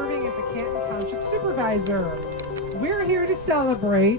serving as a Canton Township Supervisor. We're here to celebrate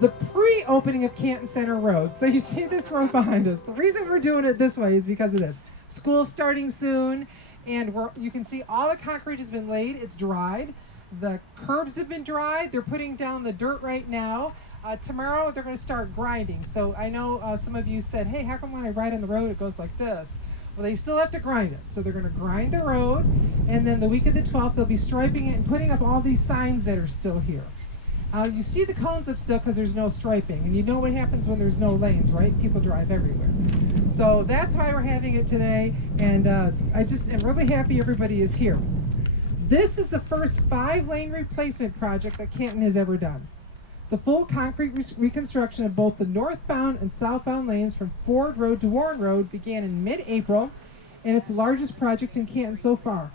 the pre-opening of Canton Center Road. So you see this road behind us. The reason we're doing it this way is because of this. School's starting soon, and you can see all the concrete has been laid. It's dried. The curbs have been dried. They're putting down the dirt right now. Tomorrow they're going to start grinding. So I know some of you said, hey, how come when I ride on the road it goes like this? Well, they still have to grind it. So they're going to grind the road, and then the week of the 12th they'll be striping it and putting up all these signs that are still here. You see the cones up still because there's no striping, and you know what happens when there's no lanes, right? People drive everywhere. So that's why we're having it today, and I just am really happy everybody is here. This is the first 5-lane replacement project that Canton has ever done. The full concrete reconstruction of both the northbound and southbound lanes from Ford Road to Warren Road began in mid-April, and it's the largest project in Canton so far.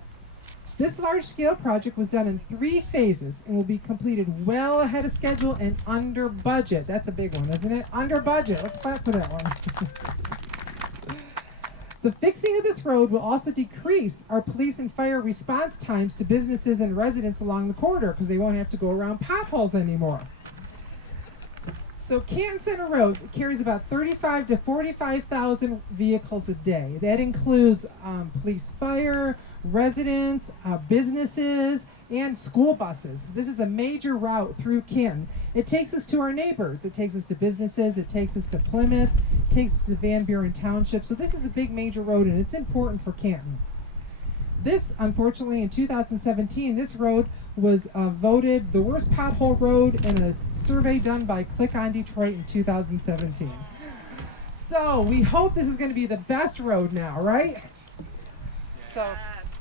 This large-scale project was done in 3 phases and will be completed well ahead of schedule and under budget. That's a big one, isn't it? Under budget. Let's clap for that one. The fixing of this road will also decrease our police and fire response times to businesses and residents along the corridor because they won't have to go around potholes anymore. So Canton Center Road carries about 35 to 45,000 vehicles a day. That includes police, fire, residents, businesses, and school buses. This is a major route through Canton. It takes us to our neighbors. It takes us to businesses. It takes us to Plymouth. It takes us to Van Buren Township. So this is a big major road, and it's important for Canton. This, unfortunately, in 2017, this road was voted the worst pothole road in a survey done by Click on Detroit in 2017. So we hope this is going to be the best road now, right? Yes. So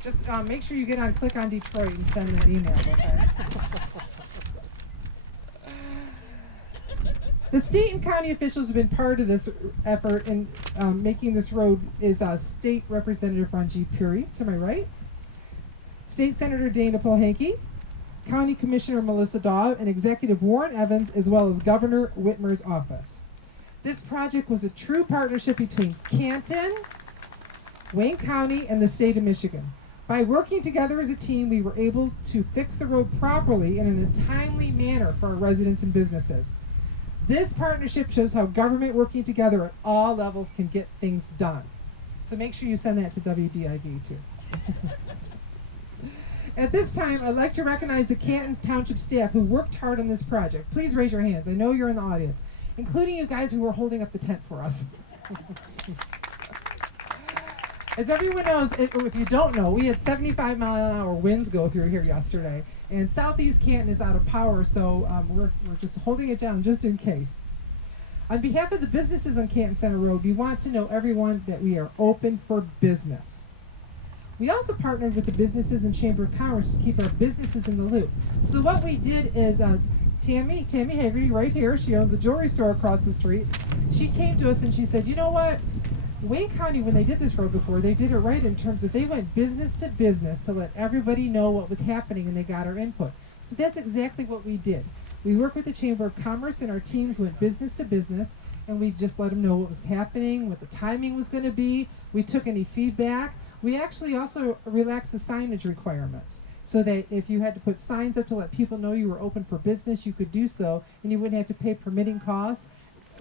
just make sure you get on Click on Detroit and send that email, okay? The state and county officials have been part of this effort in making this road is State Representative Ranjit Puri, to my right, State Senator Dana Polhanke, County Commissioner Melissa Daw, and Executive Warren Evans, as well as Governor Whitmer's office. This project was a true partnership between Canton, Wayne County, and the state of Michigan. By working together as a team, we were able to fix the road properly and in a timely manner for our residents and businesses. This partnership shows how government working together at all levels can get things done. So make sure you send that to WDIV too. At this time, I'd like to recognize the Canton Township staff who worked hard on this project. Please raise your hands. I know you're in the audience, including you guys who were holding up the tent for us. As everyone knows, if you don't know, we had 75-mile-an-hour winds go through here yesterday, and Southeast Canton is out of power, so we're just holding it down just in case. On behalf of the businesses on Canton Center Road, we want to know everyone that we are open for business. We also partnered with the businesses and Chamber of Commerce to keep our businesses in the loop. So what we did is Tammy Haggerty right here, she owns a jewelry store across the street. She came to us and she said, you know what? Wayne County, when they did this road before, they did it right in terms of they went business to business to let everybody know what was happening and they got our input. So that's exactly what we did. We worked with the Chamber of Commerce and our teams went business to business and we just let them know what was happening, what the timing was going to be. We took any feedback. We actually also relaxed the signage requirements so that if you had to put signs up to let people know you were open for business, you could do so and you wouldn't have to pay permitting costs.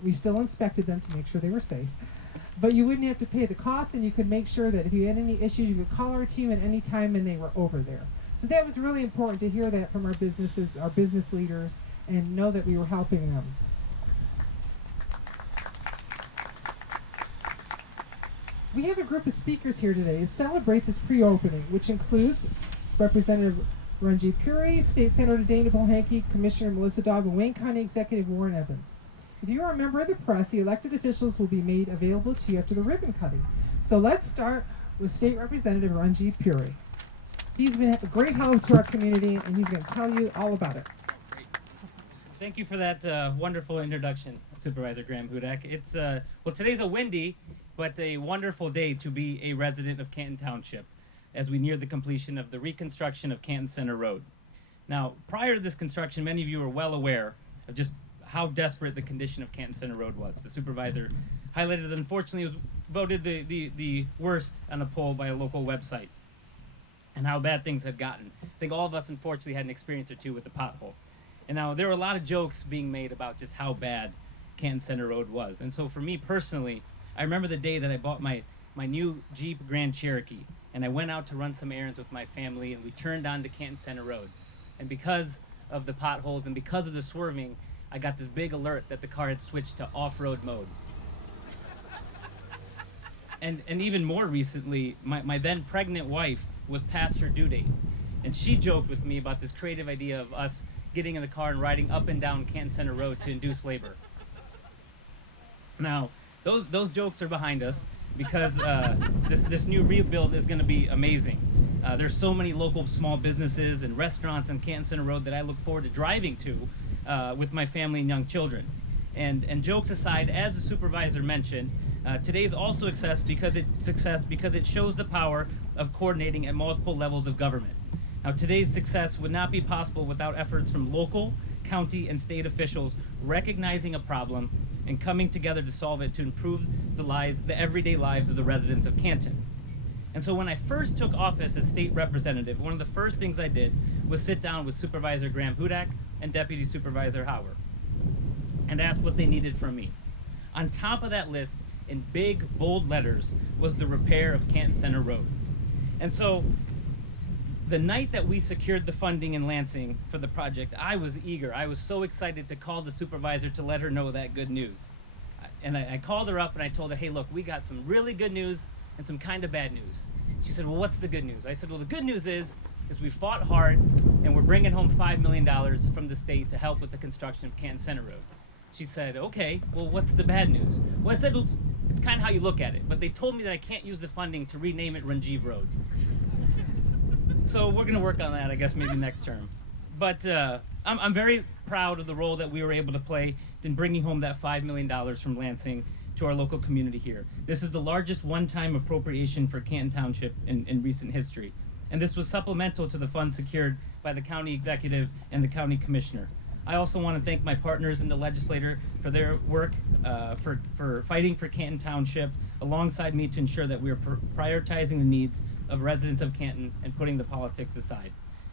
We still inspected them to make sure they were safe. But you wouldn't have to pay the cost, and you could make sure that if you had any issues, you could call our team at any time and they were over there. So that was really important to hear that from our businesses, our business leaders, and know that we were helping them. We have a group of speakers here today to celebrate this pre-opening, which includes Representative Ranjit Puri, State Senator Dana Polhanke, Commissioner Melissa Daw, and Wayne County Executive Warren Evans. If you are a member of the press, the elected officials will be made available to you after the ribbon cutting. So let's start with State Representative Ranjit Puri. He's been a great help to our community, and he's going to tell you all about it. Great. Thank you for that wonderful introduction, Supervisor Graham Hudak. It's well, today's a windy, but a wonderful day to be a resident of Canton Township as we near the completion of the reconstruction of Canton Center Road. Now, prior to this construction, many of you are well aware of just how desperate the condition of Canton Center Road was. The supervisor highlighted that unfortunately it was voted the worst on a poll by a local website. and how bad things had gotten. I think all of us, unfortunately, had an experience or two with the pothole. And now there were a lot of jokes being made about just how bad Canton Center Road was. And so for me personally, I remember the day that I bought my new Jeep Grand Cherokee, and I went out to run some errands with my family, and we turned onto Canton Center Road. And because of the potholes and because of the swerving, I got this big alert that the car had switched to off-road mode. And even more recently, my then pregnant wife was past her due date. And she joked with me about this creative idea of us getting in the car and riding up and down Canton Center Road to induce labor. Now, those jokes are behind us because this new rebuild is going to be amazing. There's so many local small businesses and restaurants on Canton Center Road that I look forward to driving to with my family and young children. And jokes aside, as the supervisor mentioned, today's also success because it shows the power of coordinating at multiple levels of government. Now, today's success would not be possible without efforts from local, county, and state officials recognizing a problem and coming together to solve it to improve the everyday lives of the residents of Canton. And so when I first took office as state representative, one of the first things I did was sit down with Supervisor Graham Hudak and Deputy Supervisor Hauer and asked what they needed from me. On top of that list, in big, bold letters, was the repair of Canton Center Road. And so the night that we secured the funding in Lansing for the project, I was eager. I was so excited to call the supervisor to let her know that good news. And I called her up and I told her, hey, look, we got some really good news and some kind of bad news. She said, well, what's the good news? I said, well, the good news is we fought hard and we're bringing home $5 million from the state to help with the construction of Canton Center Road. She said, okay, well, what's the bad news? Well, I said, well, it's kind of how you look at it, but they told me that I can't use the funding to rename it Ranjiv Road. So we're going to work on that, I guess, maybe next term. But I'm very proud of the role that we were able to play in bringing home that $5 million from Lansing to our local community here. This is the largest one-time appropriation for Canton Township in recent history. And this was supplemental to the funds secured by the county executive and the county commissioner. I also want to thank my partners in the legislature for their work, for fighting for Canton Township alongside me to ensure that we are prioritizing the needs of residents of Canton and putting the politics aside.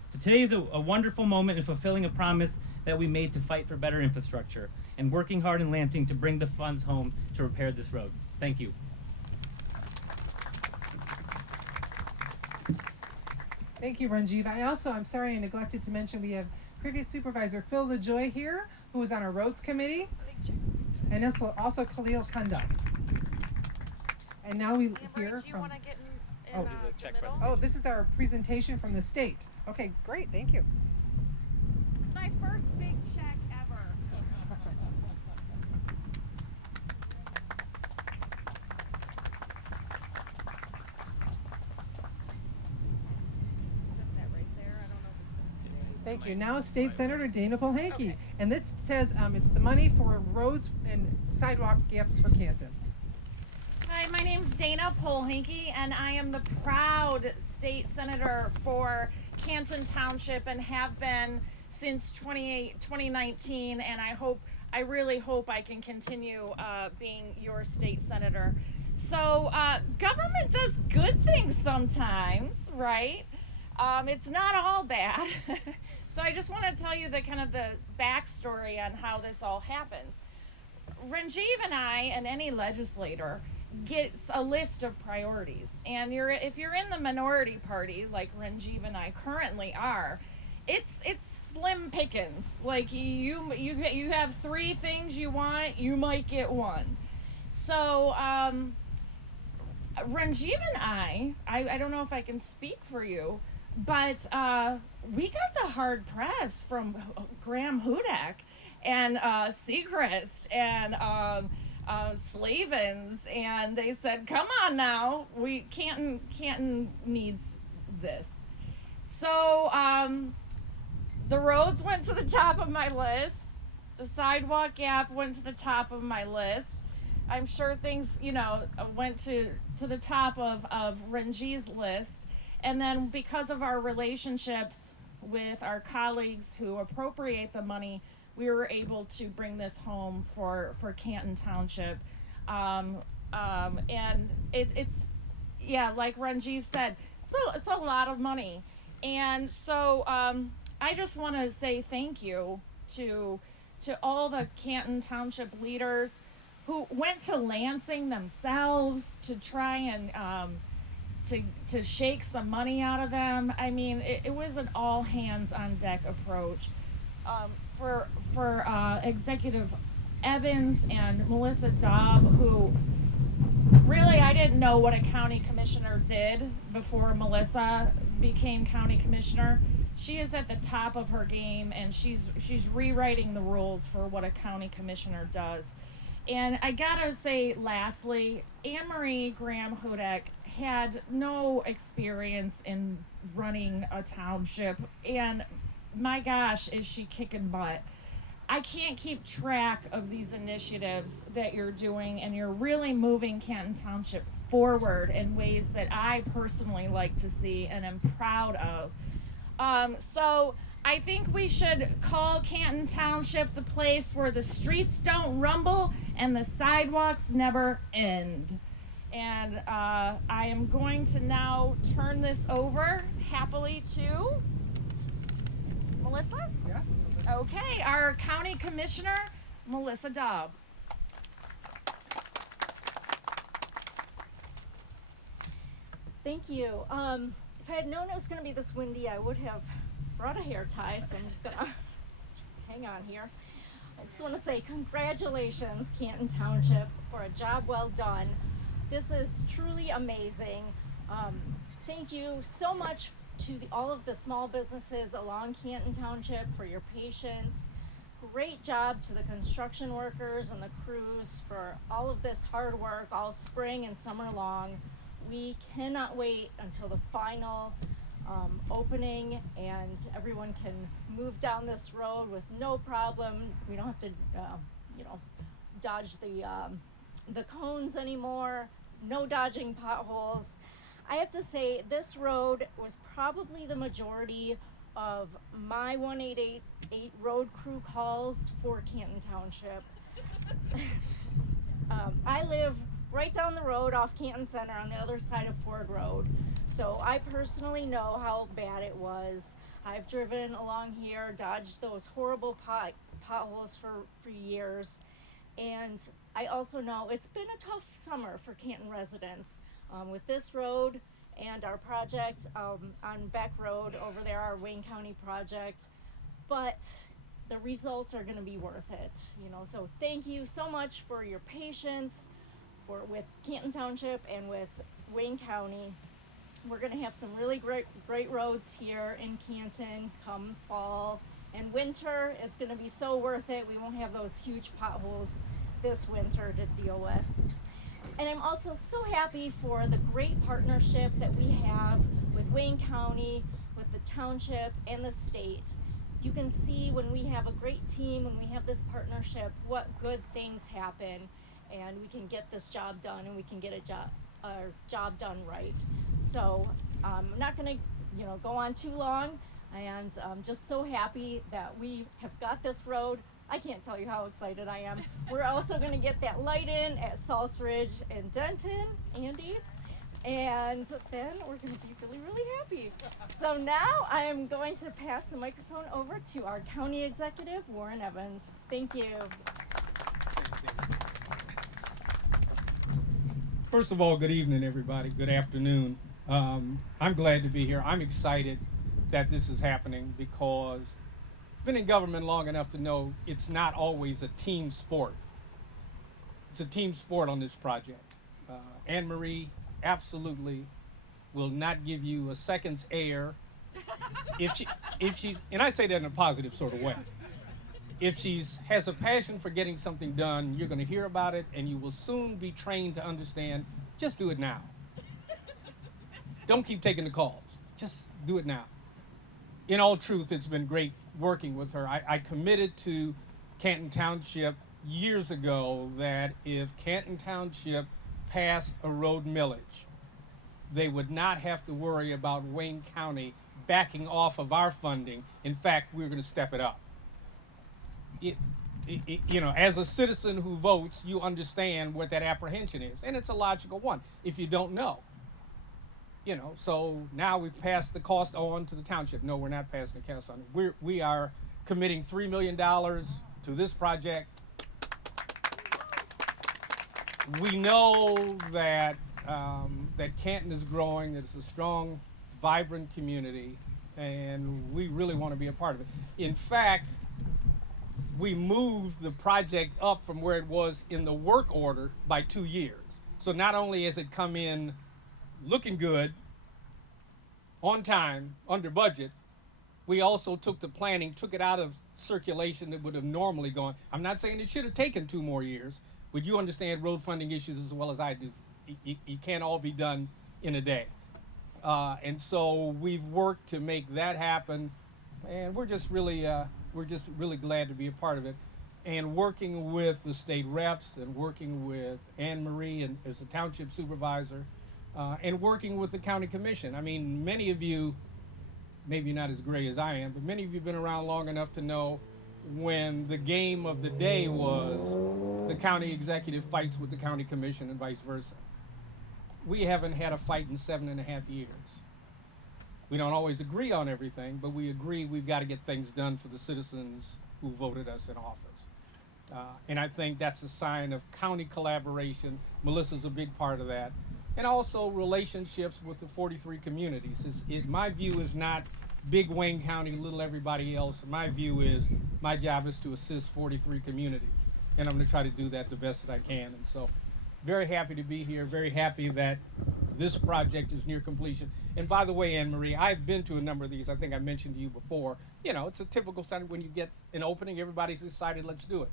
So today is a wonderful moment in fulfilling a promise that we made to fight for better infrastructure and working hard in Lansing to bring the funds home to repair this road. Thank you. Thank you, Ranjiv. I'm sorry I neglected to mention we have previous Supervisor Phil LaJoy here, who was on our roads committee, and also Khalil Kunda. And now we hear from... this is our presentation from the state. Okay, great, thank you. It's my first big check ever. Set that right there. I don't know if it's going to stay. Thank you. Now State Senator Dana Polhanke. Okay. And this says it's the money for roads and sidewalk gaps for Canton. Hi, my name's Dana Polhanke, and I am the proud state senator for Canton Township and have been since 2019, and I really hope I can continue being your state senator. So government does good things sometimes, right? It's not all bad. So I just want to tell you the backstory on how this all happened. Ranjiv and I, and any legislator, gets a list of priorities, and if you're in the minority party like Ranjiv and I currently are, it's slim pickings. Like you have 3 things you want, you might get 1. So Ranjiv and I don't know if I can speak for you, but we got the hard press from Graham Hudak and Seacrest and Slavens, and they said, come on now, Canton needs this. So the roads went to the top of my list, the sidewalk gap went to the top of my list. I'm sure things, went to the top of Ranjiv's list. And then because of our relationships with our colleagues who appropriate the money, we were able to bring this home for Canton Township. And it's yeah, like Ranjiv said, it's a lot of money. And so I just want to say thank you to all the Canton Township leaders who went to Lansing themselves to try and to shake some money out of them. I mean, it was an all hands on deck approach. For Executive Evans and Melissa Dobb, who really I didn't know what a county commissioner did before Melissa became county commissioner. She is at the top of her game, and she's rewriting the rules for what a county commissioner does. And I gotta say, lastly, Anne Marie Graham Hudak had no experience in running a township, and my gosh, is she kicking butt. I can't keep track of these initiatives that you're doing, and you're really moving Canton Township forward in ways that I personally like to see and am proud of. So I think we should call Canton Township the place where the streets don't rumble and the sidewalks never end. And I am going to now turn this over happily to Melissa? Yeah. Okay, our county commissioner, Melissa Dobb. Thank you. If I had known it was going to be this windy, I would have brought a hair tie, so I'm just going to hang on here. I just want to say congratulations, Canton Township, for a job well done. This is truly amazing. Thank you so much to all of the small businesses along Canton Township for your patience. Great job to the construction workers and the crews for all of this hard work all spring and summer long. We cannot wait until the final opening and everyone can move down this road with no problem. We don't have to, dodge the cones anymore. No dodging potholes. I have to say, this road was probably the majority of my 1888 road crew calls for Canton Township. I live right down the road off Canton Center on the other side of Ford Road, so I personally know how bad it was. I've driven along here, dodged those horrible potholes for years, and I also know it's been a tough summer for Canton residents. With this road and our project on Beck Road over there, our Wayne County project, but the results are going to be worth it. So thank you so much for your patience with Canton Township and with Wayne County. We're going to have some really great roads here in Canton come fall and winter. It's going to be so worth it. We won't have those huge potholes this winter to deal with. And I'm also so happy for the great partnership that we have with Wayne County, with the township, and the state. You can see when we have a great team, when we have this partnership, what good things happen, and we can get this job done, and we can get a job done right. So I'm not going to go on too long, and I'm just so happy that we have got this road. I can't tell you how excited I am. We're also going to get that light in at Salts Ridge and Denton, Andy, and then we're going to be really, really happy. So now I am going to pass the microphone over to our county executive, Warren Evans. Thank you. First of all, good evening, everybody. Good afternoon. I'm glad to be here. I'm excited that this is happening because I've been in government long enough to know it's not always a team sport. It's a team sport on this project. Anne Marie absolutely will not give you a second's air if she's, and I say that in a positive sort of way. If she's has a passion for getting something done, you're going to hear about it, and you will soon be trained to understand. Just do it now. Don't keep taking the calls. Just do it now. In all truth, it's been great working with her. I committed to Canton Township years ago that if Canton Township passed a road millage, they would not have to worry about Wayne County backing off of our funding. In fact, we were going to step it up. As a citizen who votes, you understand what that apprehension is, and it's a logical one. If you don't know, So now we've passed the cost on to the township. No, we're not passing the cost on. We are committing $3 million to this project. We know that that Canton is growing, that it's a strong, vibrant community, and we really want to be a part of it. In fact, we moved the project up from where it was in the work order by 2 years. So not only has it come in looking good, on time, under budget, we also took the planning, took it out of circulation that would have normally gone. I'm not saying it should have taken 2 more years, but you understand road funding issues as well as I do. It can't all be done in a day. And so we've worked to make that happen, and we're just really glad to be a part of it. And working with the state reps and working with Anne Marie and as the township supervisor, and working with the county commission. I mean, many of you, maybe not as gray as I am, but many of you have been around long enough to know when the game of the day was the county executive fights with the county commission and vice versa. We haven't had a fight in 7.5 years. We don't always agree on everything, but we agree we've got to get things done for the citizens who voted us in office. And I think that's a sign of county collaboration. Melissa's a big part of that. And also relationships with the 43 communities. My view is not big Wayne County, little everybody else. My view is my job is to assist 43 communities. And I'm going to try to do that the best that I can. And so very happy to be here, very happy that this project is near completion. And by the way, Anne Marie, I've been to a number of these. I think I mentioned to you before. It's a typical sign when you get an opening, everybody's excited, let's do it.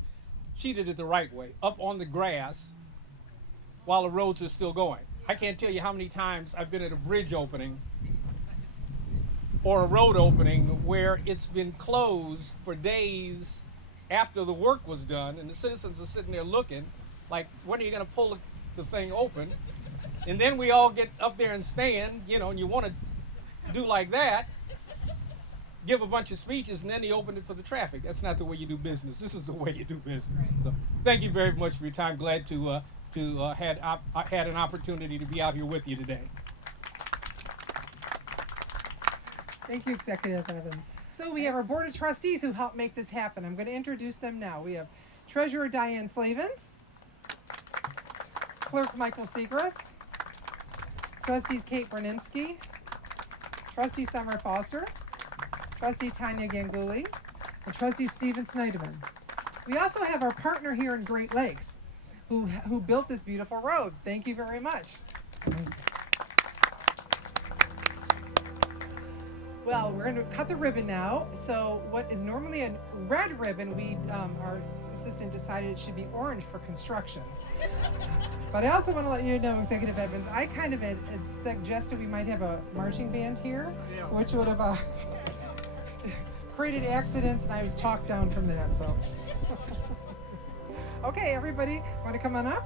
She did it the right way, up on the grass while the roads are still going. I can't tell you how many times I've been at a bridge opening or a road opening where it's been closed for days after the work was done, and the citizens are sitting there looking like, when are you going to pull the thing open? And then we all get up there and stand, and you want to do like that, give a bunch of speeches, and then they open it for the traffic. That's not the way you do business. This is the way you do business. So thank you very much for your time. Glad to had an opportunity to be out here with you today. Thank you, Executive Evans. So we have our Board of Trustees who helped make this happen. I'm going to introduce them now. We have Treasurer Diane Slavens, Clerk Michael Segrist, Trustees Kate Berninski, Trustee Summer Foster, Trustee Tanya Ganguly, and Trustee Stephen Snyderman. We also have our partner here in Great Lakes who built this beautiful road. Thank you very much. Well, we're going to cut the ribbon now. So what is normally a red ribbon, our assistant decided it should be orange for construction. But I also want to let you know, Executive Evans, I kind of had suggested we might have a marching band here, which would have created accidents, and I was talked down from that. So, okay, everybody, want to come on up?